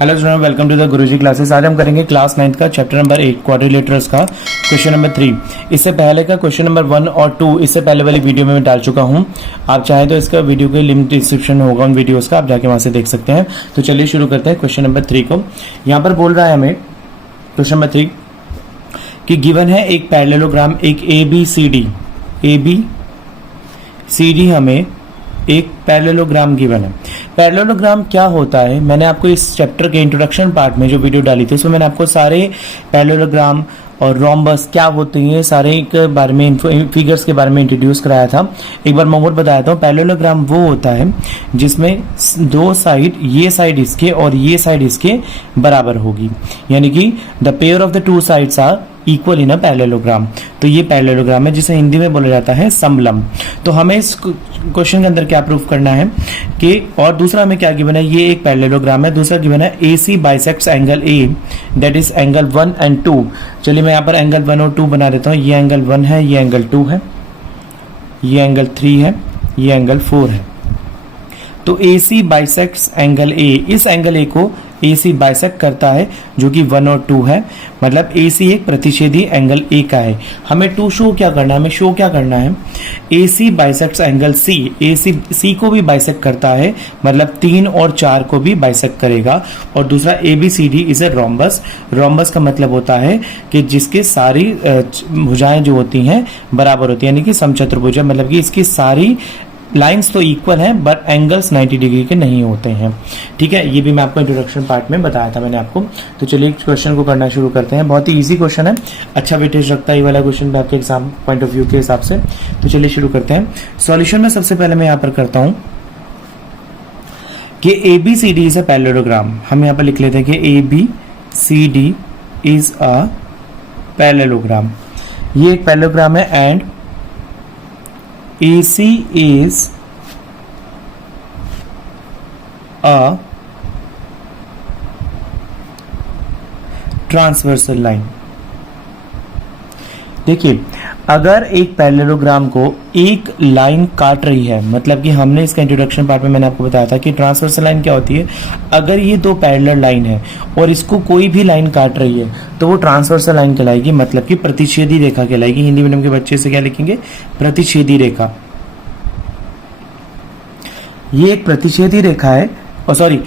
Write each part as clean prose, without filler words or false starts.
Hello student, welcome to the Guruji classes. आज हम करेंगे क्लास 9 का चैप्टर नंबर 8 क्वाड्रिलेटरल्स का क्वेश्चन नंबर 3। इससे पहले का क्वेश्चन नंबर 1 और 2 इससे पहले वाली वीडियो में मैं डाल चुका हूं। आप चाहें तो इसका वीडियो के लिंक डिस्क्रिप्शन होगा उन वीडियोस का, आप जाके वहां से देख सकते हैं। तो चलिए शुरू करते हैं क्वेश्चन नंबर 3 को। यहाँ पर बोल रहा है हमें क्वेश्चन नंबर 3 कि गिवन है एक पैरेललोग्राम, एक ABCD हमें एक पैरेललोग्राम गिवन है। पैरेललोग्राम क्या होता है, मैंने आपको इस चैप्टर के इंट्रोडक्शन पार्ट में जो वीडियो डाली थी उसमें मैंने आपको सारे पैरेललोग्राम और रोम्बस क्या होते हैं सारे के बारे में फिगर्स के बारे में इंट्रोड्यूस कराया था। एक बार मैं और बताया था, पैरेललोग्राम वो होता है जिसमें दो साइड, ये साइड इसके और ये साइड इसके बराबर होगी, यानी कि the pair of the two sides are equal in a parallelogram. तो ये पैरेललोग्राम है जिसे हिंदी में बोला जाता है समलंब। तो हमें इस क्वेश्चन के अंदर क्या प्रूफ करना है कि, और दूसरा हमें क्या गिवन है, ये एक पैरेललोग्राम है, दूसरा गिवन है AC bisects angle A, that is angle 1 and 2। चलिए मैं यहाँ पर एंगल 1 और 2 बना देता हूँ। ये एंगल 1 है, ये एंगल 2 है, ये एंगल 3 है, ये एंगल 4 है। तो AC बाइसेक्ट्स एंगल A, इस एंगल A को AC बाइसेक्ट करता है जो कि 1 और 2 है, मतलब AC एक प्रतिच्छेदी एंगल A का है। हमें शो क्या करना है, हमें शो क्या करना है, AC bisects angle C, AC C को भी बाइसेक्ट करता है, मतलब 3 और 4 को भी बाइसेक्ट करेगा। और दूसरा ABCD is a rhombus. Rhombus का मतलब होता है कि जिसकी सारी भुजाएं जो होती हैं बराबर होती है, यानी कि समचतुर्भुज, मतलब कि इसकी सारी लाइंस तो इक्वल हैं बट एंगल्स 90 डिग्री के नहीं होते हैं। ठीक है, ये भी मैं आपको इंट्रोडक्शन पार्ट में बताया था मैंने आपको। तो चलिए क्वेश्चन को करना शुरू करते हैं। बहुत ही इजी क्वेश्चन है, अच्छा वेटेज रखता है ये वाला क्वेश्चन आपके एग्जाम पॉइंट ऑफ व्यू के हिसाब से। तो चलिए शुरू करते हैं। सॉल्यूशन में सबसे पहले मैं यहाँ पर करता हूँ कि ABCD इज अ पैरेललोग्राम। हम यहाँ पर लिख लेते हैं कि ABCD इज अ पैरेललोग्राम। ये एक पैरेललोग्राम है and AC is a transversal line. देखिए, अगर एक पैरेललोग्राम को एक लाइन काट रही है, मतलब कि हमने इसका इंट्रोडक्शन पार्ट में मैंने आपको बताया था कि ट्रांसवर्सल लाइन क्या होती है। अगर ये दो पैरेलल लाइन है और इसको कोई भी लाइन काट रही है तो वो ट्रांसवर्सल लाइन कहलाएगी, मतलब कि प्रतिच्छेदी रेखा कहलाएगी। हिंदी मीडियम के बच्चे से क्या लिखेंगे, प्रतिच्छेदी रेखा। ये एक प्रतिच्छेदी रेखा है, और सॉरी,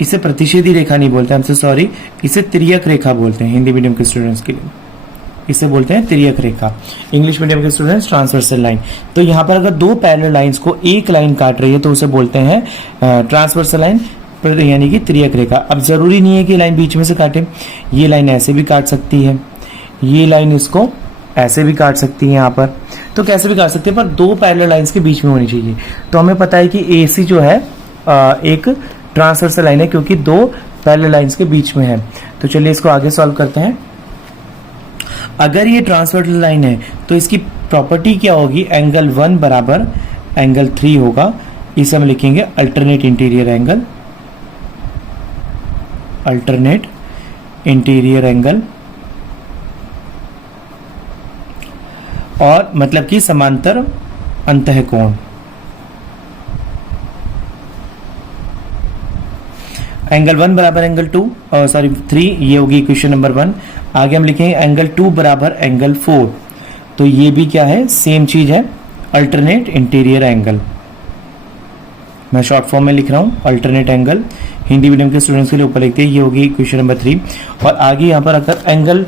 इसे प्रतिच्छेदी रेखा नहीं बोलते, हमसे सॉरी, इसे तिर्यक रेखा बोलते हैं हिंदी मीडियम के स्टूडेंट्स के लिए। इसे बोलते हैं तिर्यक रेखा, इंग्लिश मीडियम के स्टूडेंट्स ट्रांसवर्सल लाइन। तो यहाँ पर अगर दो पैरेलल लाइंस को एक लाइन काट रही है तो उसे बोलते हैं ट्रांसवर्सल लाइन, यानी कि तिर्यक रेखा। अब जरूरी नहीं है कि लाइन बीच में से काटे, ये लाइन ऐसे भी काट सकती है, ये लाइन इसको ऐसे भी काट सकती है यहाँ पर, तो कैसे भी काट सकते हैं, पर दो पैरेलल लाइंस के बीच में होनी चाहिए। तो हमें पता है कि AC जो है एक ट्रांसवर्सल लाइन है क्योंकि दो पैरेलल लाइंस के बीच में है। तो चलिए इसको आगे सॉल्व करते हैं। अगर ये ट्रांसवर्सल लाइन है तो इसकी प्रॉपर्टी क्या होगी, एंगल 1 बराबर एंगल 3 होगा। इसे हम लिखेंगे alternate interior angle, alternate interior angle, और मतलब कि समांतर अंतःकोण। एंगल 1 बराबर एंगल 2 और सॉरी 3, ये होगी इक्वेशन नंबर 1। आगे हम लिखेंगे एंगल 2 बराबर एंगल 4, तो ये भी क्या है, सेम चीज है, अल्टरनेट इंटीरियर एंगल। मैं शॉर्ट फॉर्म में लिख रहा हूं अल्टरनेट एंगल, हिंदी मीडियम के स्टूडेंट्स के लिए ऊपर लिखते हैं, ये होगी इक्वेशन नंबर 3। और आगे यहाँ पर अगर एंगल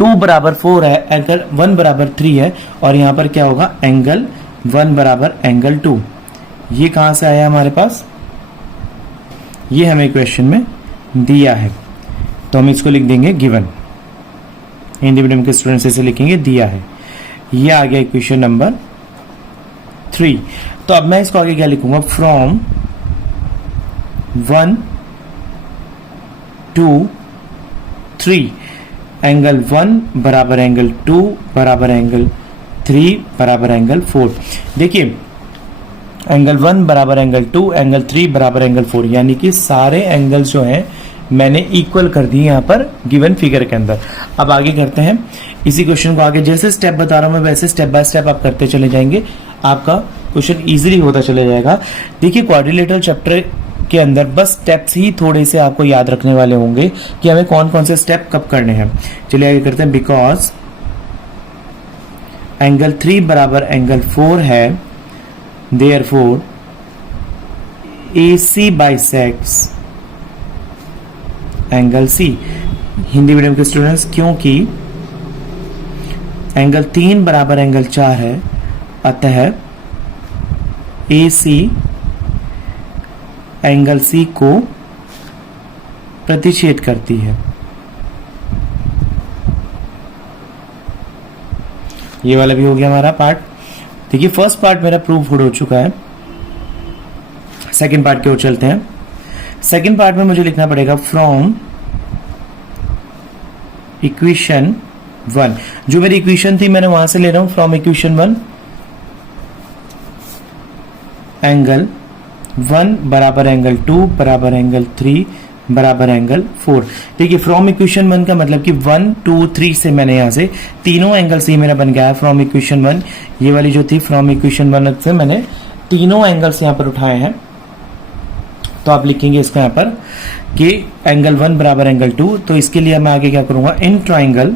2 बराबर 4 है, एंगल 1 बराबर 3 है, और यहाँ पर क्या होगा, एंगल 1 बराबर एंगल 2। ये कहां से आया हमारे पास, ये हमें क्वेश्चन में दिया है, तो हम इसको लिख देंगे गिवन। हिंदी मीडियम के स्टूडेंट्स इसे लिखेंगे दिया है। ये आ गया इक्वेशन नंबर 3। तो अब मैं इसको आगे क्या लिखूंगा, फ्रॉम 1 to 3 एंगल 1 बराबर एंगल 2 बराबर एंगल 3 बराबर एंगल 4। देखिए, एंगल 1 बराबर एंगल 2, एंगल 3 बराबर एंगल 4, यानी कि सारे एंगल्स जो हैं मैंने इक्वल कर दिए यहाँ पर गिवन फिगर के अंदर। अब आगे करते हैं इसी क्वेश्चन को, आगे जैसे स्टेप बता रहा हूं मैं वैसे स्टेप बाय स्टेप आप करते चले जाएंगे, आपका क्वेश्चन इजीली होता चले जाएगा। देखिए क्वाड्रिलेटरल चैप्टर के अंदर बस स्टेप्स ही थोड़े से आपको याद रखने वाले होंगे कि हमें कौन कौन से स्टेप कब करने हैं। चलिए आगे करते हैं। बिकॉज एंगल 3 बराबर एंगल 4 है, therefore AC bisects angle C। Hindi medium के स्टूडेंट्स, क्योंकि एंगल 3 बराबर एंगल 4 है, अतः AC एंगल C को प्रतिच्छेद करती है। ये वाला भी हो गया हमारा पार्ट। देखिए फर्स्ट पार्ट मेरा प्रूफ हो चुका है। सेकंड पार्ट की ओर चलते हैं। सेकंड पार्ट में मुझे लिखना पड़ेगा फ्रॉम इक्वेशन 1। जो मेरी इक्वेशन थी मैंने वहां से ले रहा हूं, फ्रॉम इक्वेशन 1 एंगल 1 बराबर एंगल 2 बराबर एंगल 3 बराबर एंगल 4। देखिए फ्रॉम इक्वेशन 1 का मतलब कि 1 2 3 से मैंने यहां से तीनों एंगल सी मेरा बन गया है फ्रॉम इक्वेशन 1। ये वाली जो थी फ्रॉम इक्वेशन 1 से मैंने तीनों एंगल्स यहां पर उठाए हैं। तो आप लिखेंगे इसको यहां पर कि एंगल 1 बराबर एंगल 2। तो इसके लिए मैं आगे क्या करूंगा, इन ट्राइंगल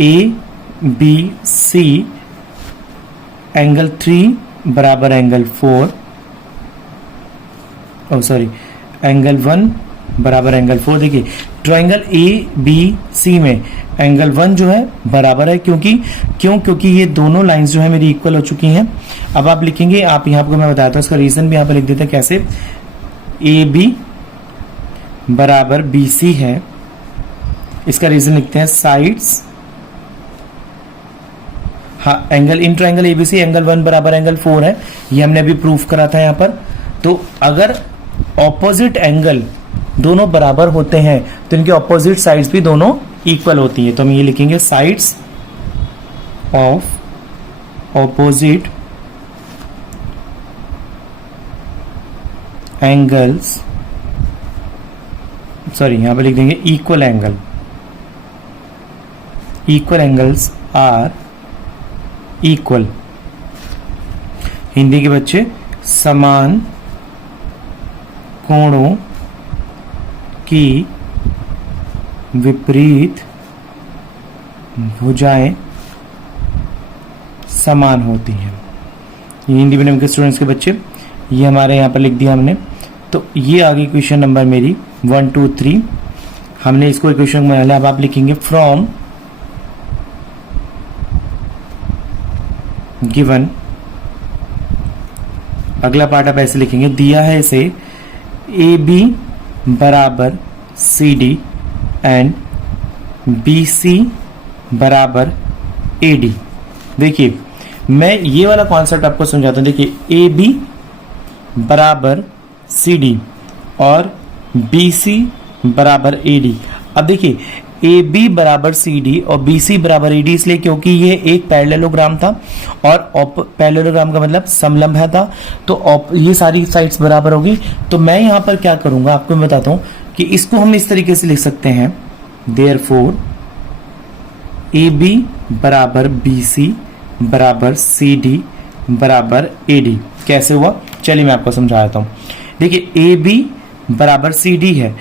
ABC एंगल 3 बराबर एंगल 4, एंगल 1 बराबर एंगल 4। देखिए ट्राइंगल ABC में एंगल 1 जो है बराबर है, क्योंकि ये दोनों लाइंस जो है मेरी इक्वल हो चुकी हैं। अब आप लिखेंगे, आप यहां आपको मैं बताता हूं, इसका रीजन भी यहां पर लिख देते हैं कैसे। AB बराबर BC है, इसका रीजन लिखते हैं साइड्स। हाँ, angle in triangle ABC angle 1 बराबर एंगल 4 है, ये हमने अभी प्रूफ करा था यहां पर। तो अगर ऑपोजिट एंगल दोनों बराबर होते हैं तो इनके ऑपोजिट साइड्स भी दोनों इक्वल होती है। तो हम ये लिखेंगे साइड्स ऑफ ऑपोजिट एंगल्स, यहां पर लिख देंगे equal angles are equal. Hindi के बच्चे, समान कोणों की विपरीत भुजाएं समान होती हैं। ये हिंदी मीडियम के स्टूडेंट्स के बच्चे, ये हमारे यहाँ पर लिख दिया हमने। तो ये आगे क्वेश्चन नंबर मेरी 1 2 3 हमने इसको इक्वेशन बना लिया। अब आप लिखेंगे फ्रॉम गिवन, अगला पार्ट आप ऐसे लिखेंगे, दिया है इसे AB बराबर CD एंड BC बराबर AD। देखिए मैं ये वाला कॉन्सेप्ट आपको समझाता हूं। देखिए AB बराबर CD और BC बराबर AD। अब देखिए AB बराबर CD और BC बराबर AD इसलिए क्योंकि ये एक पैरेललोग्राम था, और पैरेललोग्राम का मतलब समलंब है था। तो ये सारी साइड्स बराबर होगी। तो मैं यहां पर क्या करूंगा आपको मैं बताता हूं कि इसको हम इस तरीके से लिख सकते हैं, देयरफॉर AB बराबर BC बराबर CD बराबर AD। कैसे हुआ, चलिए मैं आपको समझा देता हूं। देखिए AB बराबर CD है,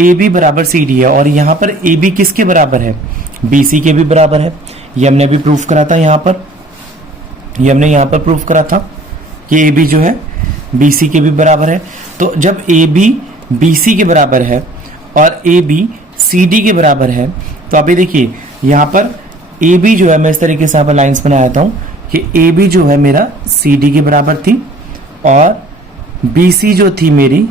AB बराबर CD है, और यहां पर AB किसके बराबर है, BC के भी बराबर है। ये हमने अभी प्रूफ करा था यहां पर, ये हमने यहां पर प्रूफ करा था कि AB जो है BC के भी बराबर है। तो जब AB BC के बराबर है और AB CD के बराबर है, तो अभी देखिए यहां पर AB जो है, मैं इस तरीके से यहाँ पर लाइन्स बना देता हूं कि AB जो है मेरा CD के बराबर थी और BC जो थी मेरी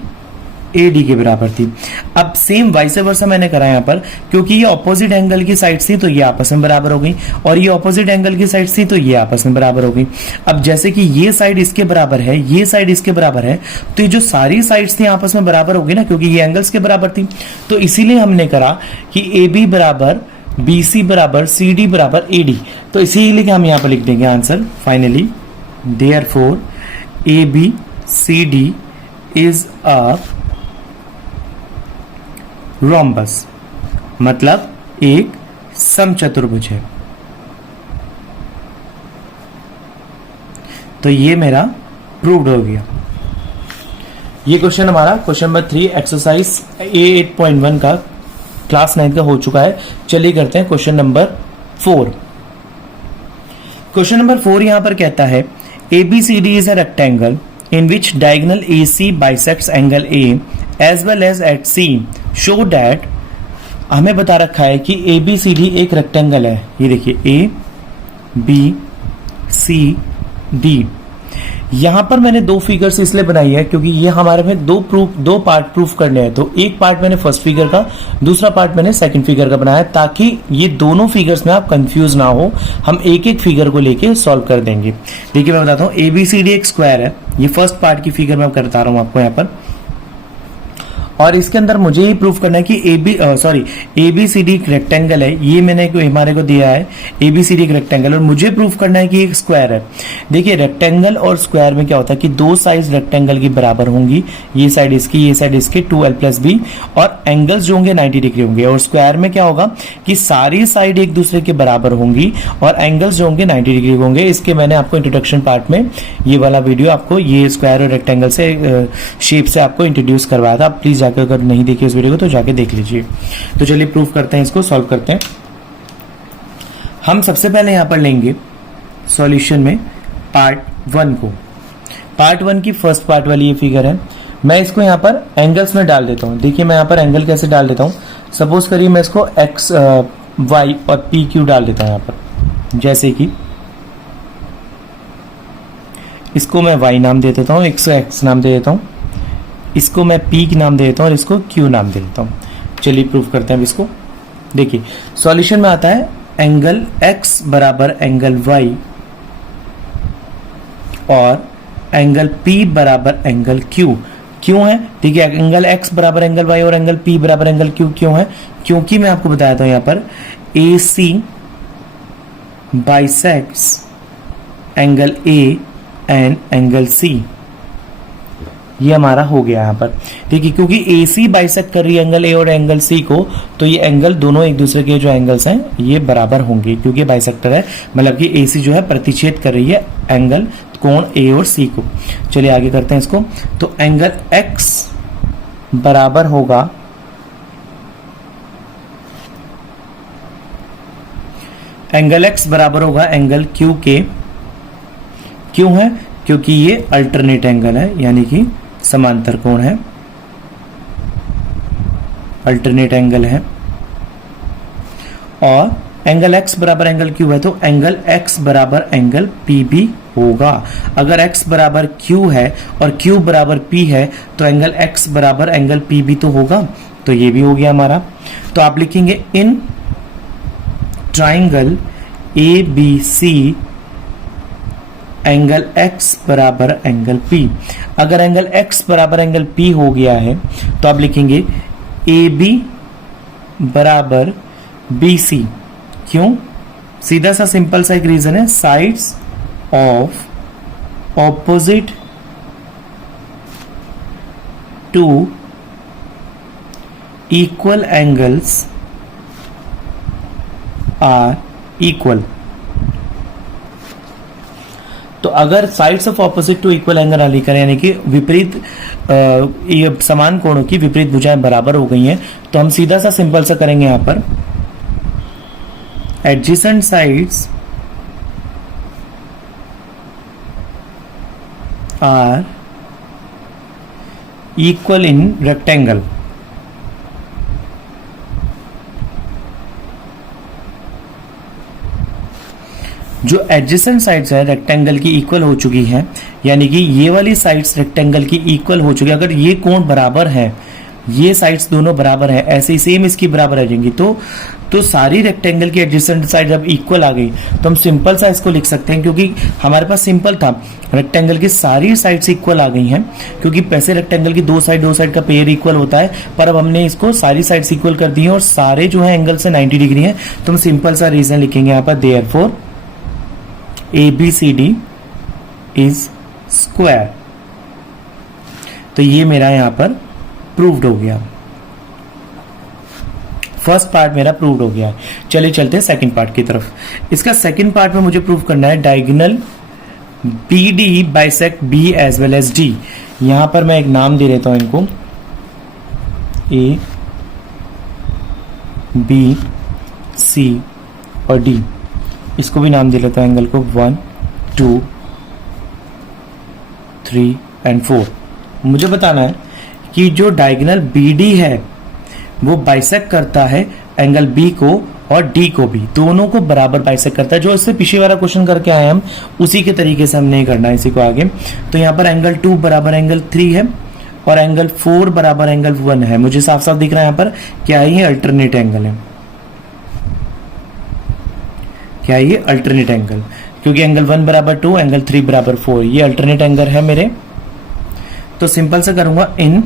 AD के बराबर थी। अब सेम वाइस वर्सा मैंने करा यहाँ पर, क्योंकि ये ऑपोजिट एंगल की साइड थी तो ये आपस में बराबर हो गई, और ये ऑपोजिट एंगल की साइड थी तो ये आपस में बराबर हो गई। अब जैसे कि ये साइड इसके बराबर है, ये साइड इसके बराबर है, तो ये जो सारी साइड्स थी आपस में बराबर हो गई ना, क्योंकि ये एंगल्स के बराबर थी। तो इसीलिए हमने करा कि AB बराबर BC बराबर CD बराबर AD। तो इसीलिए हम यहाँ पर लिख देंगे answer finally, therefore ABCD is a rhombus, मतलब एक समचतुर्भुज है। तो ये मेरा प्रूव्ड हो गया। ये क्वेश्चन हमारा क्वेश्चन नंबर 3 एक्सरसाइज A8.1 का क्लास 9 का हो चुका है। चलिए करते हैं क्वेश्चन नंबर 4। क्वेश्चन नंबर 4 यहां पर कहता है ABCD is a rectangle in which diagonal AC bisects angle A as well as at C show that. हमें बता रखा है कि ABCD एक रेक्टेंगल है। ये देखिए ABCD। यहां पर मैंने दो फिगर्स इसलिए बनाई है क्योंकि ये हमारे में दो पार्ट प्रूफ करने हैं। तो एक पार्ट मैंने फर्स्ट फिगर का, दूसरा पार्ट मैंने सेकंड फिगर का बनाया ताकि ये दोनों फिगर्स में आप कंफ्यूज ना हो। हम एक एक फिगर को लेके सॉल्व कर देंगे। देखिए मैं बताता हूं, ABCD एक स्क्वायर है। ये फर्स्ट पार्ट की फिगर मैं करता रहा हूं आपको यहाँ पर, और इसके अंदर मुझे ही प्रूफ करना है कि ABCD एक रेक्टेंगल है। ये मैंने हमारे को दिया है ABCD एक रेक्टेंगल, और मुझे प्रूफ करना है कि एक स्क्वायर है। देखिए रेक्टेंगल और स्क्वायर में क्या होता है कि दो साइड रेक्टेंगल की बराबर होंगी, ये साइड इसकी, ये साइड इसके, 2l+b, और एंगल्स जो होंगे 90 डिग्री होंगे। और स्क्वायर में क्या होगा कि सारी साइड एक दूसरे के बराबर होंगी और एंगल्स जो होंगे 90 डिग्री होंगे। इसके मैंने आपको इंट्रोडक्शन पार्ट में ये वाला वीडियो आपको ये स्क्वायर और रेक्टेंगल से शेप से आपको इंट्रोड्यूस करवाया था। प्लीज अगर नहीं देखिए इस वीडियो को तो जाके देख लीजिए। तो चलिए प्रूफ करते हैं, इसको सॉल्व करते हैं। हम सबसे पहले यहां पर लेंगे सॉल्यूशन में पार्ट 1 को। पार्ट 1 की फर्स्ट पार्ट वाली ये फिगर है। मैं इसको यहां पर एंगल्स में डाल देता हूं। देखिए मैं यहां पर एंगल कैसे डाल देता हूं। सपोज करिए मैं इसको x, y और PQ डाल देता हूं यहां पर। जैसे कि इसको मैं y नाम दे देता हूं, इसको x नाम दे देता हूं, इसको मैं P नाम दे देता हूं और इसको Q नाम दे देता हूं। चलिए प्रूफ करते हैं अब इसको। देखिए सॉल्यूशन में आता है एंगल x बराबर एंगल y और एंगल P बराबर एंगल Q। क्यों है? देखिए एंगल x बराबर एंगल y और एंगल P बराबर एंगल Q क्यों है? क्योंकि मैं आपको बताया था यहां पर AC bisects angle A and angle C। ये हमारा हो गया यहाँ पर। देखिए क्योंकि AC बाइसेक्ट कर रही है एंगल A और एंगल C को, तो ये एंगल दोनों एक दूसरे के जो एंगल्स हैं ये बराबर होंगे क्योंकि बाइसेक्टर है, मतलब कि AC जो है प्रतिच्छेद कर रही है एंगल कोण A और C को। चलिए आगे करते हैं इसको। तो एंगल X बराबर होगा एंगल Q के। क्यों है? क्योंकि ये अल्टरनेट एंगल है, यानी कि समांतर कोण है, अल्टरनेट एंगल है। और एंगल x बराबर एंगल Q है तो एंगल x बराबर एंगल P भी होगा। अगर x बराबर Q है और Q बराबर P है तो एंगल x बराबर एंगल P भी तो होगा। तो ये भी हो गया हमारा। तो आप लिखेंगे in triangle ABC angle x बराबर एंगल P। अगर एंगल x बराबर एंगल P हो गया है तो आप लिखेंगे AB बराबर BC। क्यों? सीधा सा सिंपल सा एक रीजन है, sides of opposite to equal angles are equal. तो अगर sides of opposite to equal angle are equal, यानी कि विपरीत ये समान कोणों की विपरीत भुजाएं बराबर हो गई हैं, तो हम सीधा सा सिंपल सा करेंगे यहां पर adjacent sides are equal in rectangle. जो एडजेसेंट साइड्स है रेक्टेंगल की इक्वल हो चुकी हैं, यानी कि ये वाली साइड्स रेक्टेंगल की इक्वल हो चुकी है। अगर ये कोण बराबर है, ये साइड्स दोनों बराबर है, ऐसे ही सेम इसकी बराबर आ जाएंगी, तो सारी रेक्टेंगल की एडजेसेंट साइड जब इक्वल आ गई तो हम सिंपल सा इसको लिख सकते हैं, क्योंकि हमारे पास सिंपल था रेक्टेंगल की सारी साइड्स इक्वल आ गई हैं। क्योंकि पैसे रेक्टेंगल की दो साइड का पेयर इक्वल होता है, पर अब हमने इसको सारी साइड्स इक्वल कर दी हैं और सारे जो है एंगल से 90 डिग्री है। तो हम सिंपल सा रीजन लिखेंगे यहाँ पर, देयरफॉर ABCD इज स्क्वायर। तो ये मेरा यहां पर प्रूव्ड हो गया। फर्स्ट पार्ट मेरा प्रूव्ड हो गया है। चलिए चलते हैं सेकंड पार्ट की तरफ। इसका सेकंड पार्ट में मुझे प्रूव करना है diagonal B D bisect B as well as D. यहां पर मैं एक नाम दे देता हूं इनको, ए बी सी और डी, इसको भी नाम दे लेता हूं एंगल को 1 2 3 एंड 4। मुझे बताना है कि जो डायगोनल बी डी है वो बाइसेक्ट करता है एंगल बी को और डी को भी, दोनों को बराबर बाइसेक्ट करता है। जो इससे पिछले वाला क्वेश्चन करके आए हम उसी के तरीके से हमने करना है इसी को आगे। तो यहाँ पर एंगल 2 बराबर एंगल 3 है और एंगल 4 बराबर एंगल 1 है। मुझे साफ साफ दिख रहा है यहाँ पर क्या ये अल्टरनेट एंगल है, क्या ये अल्टरनेट एंगल, क्योंकि एंगल 1 बराबर 2 एंगल 3 बराबर 4 ये अल्टरनेट एंगल है मेरे। तो सिंपल से करूंगा in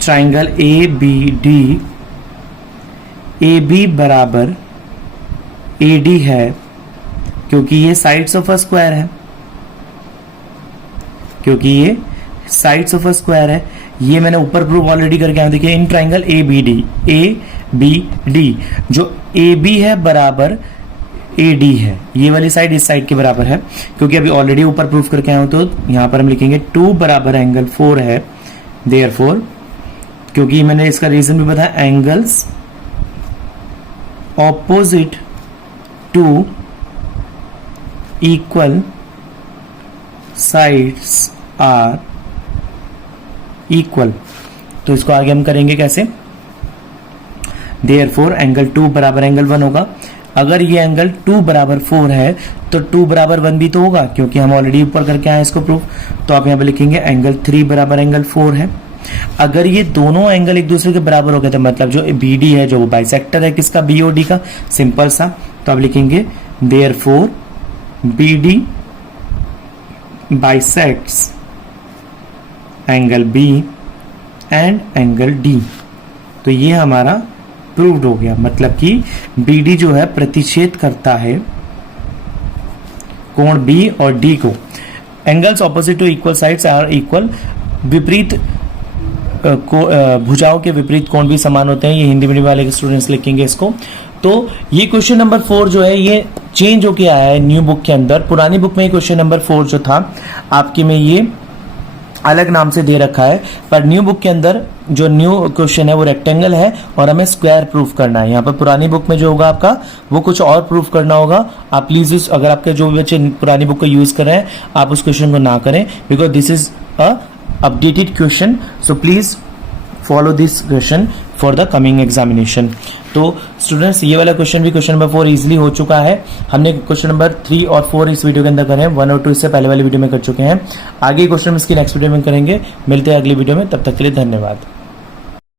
triangle A B D, A B बराबर ए डी है क्योंकि ये साइड्स ऑफ अ स्क्वायर है, क्योंकि ये साइड्स ऑफ अ स्क्वायर है। ये मैंने ऊपर प्रूव ऑलरेडी करके आया, देखिए in triangle A B D, जो ए बी है बराबर ए डी है, ये वाली साइड इस साइड के बराबर है, क्योंकि अभी ऑलरेडी ऊपर प्रूफ करके आया हूं। तो यहां पर हम लिखेंगे 2 बराबर एंगल 4 है, देयरफॉर, क्योंकि मैंने इसका रीजन भी बताया, angles opposite to equal sides are equal. तो इसको आगे हम करेंगे कैसे, देयरफॉर एंगल 2 बराबर एंगल 1 होगा। अगर ये एंगल 2 बराबर 4 है तो 2 बराबर 1 भी तो होगा, क्योंकि हम ऑलरेडी ऊपर करके आए इसको प्रूफ। तो आप यहां पे लिखेंगे एंगल 3 बराबर एंगल 4 है। अगर ये दोनों एंगल एक दूसरे के बराबर हो गए तो मतलब जो बी डी है, जो वो बाइसेक्टर है किसका, बी और डी का, सिंपल सा। तो आप लिखेंगे therefore B D bisects angle B and angle D. तो ये हमारा प्रूव्ड हो गया, मतलब कि बी डी जो है प्रतिच्छेद करता है कोण बी और डी को। Angles opposite to equal sides are equal, विपरीत भुजाओं के विपरीत कोण भी समान होते हैं। ये हिंदी मीडियम वाले स्टूडेंट्स लिखेंगे इसको। तो ये क्वेश्चन नंबर 4 जो है ये चेंज होके आया है न्यू बुक के अंदर। पुरानी बुक में क्वेश्चन नंबर 4 जो था आपके में ये अलग नाम से दे रखा है, पर न्यू बुक के अंदर जो न्यू क्वेश्चन है वो रेक्टेंगल है और हमें स्क्वायर प्रूफ करना है। यहाँ पर पुरानी बुक में जो होगा आपका वो कुछ और प्रूफ करना होगा। आप प्लीज अगर आपके जो भी बच्चे पुरानी बुक को यूज कर रहे हैं आप उस क्वेश्चन को ना करें, because this is a updated question, so please follow this question for the coming examination. तो स्टूडेंट्स ये वाला क्वेश्चन भी क्वेश्चन नंबर 4 इजीली हो चुका है। हमने क्वेश्चन नंबर 3 और 4 इस वीडियो के अंदर करे हैं, 1 और 2 इससे पहले वाली वीडियो में कर चुके हैं। आगे क्वेश्चन इसकी नेक्स्ट वीडियो में करेंगे। मिलते हैं अगली वीडियो में, तब तक के लिए धन्यवाद।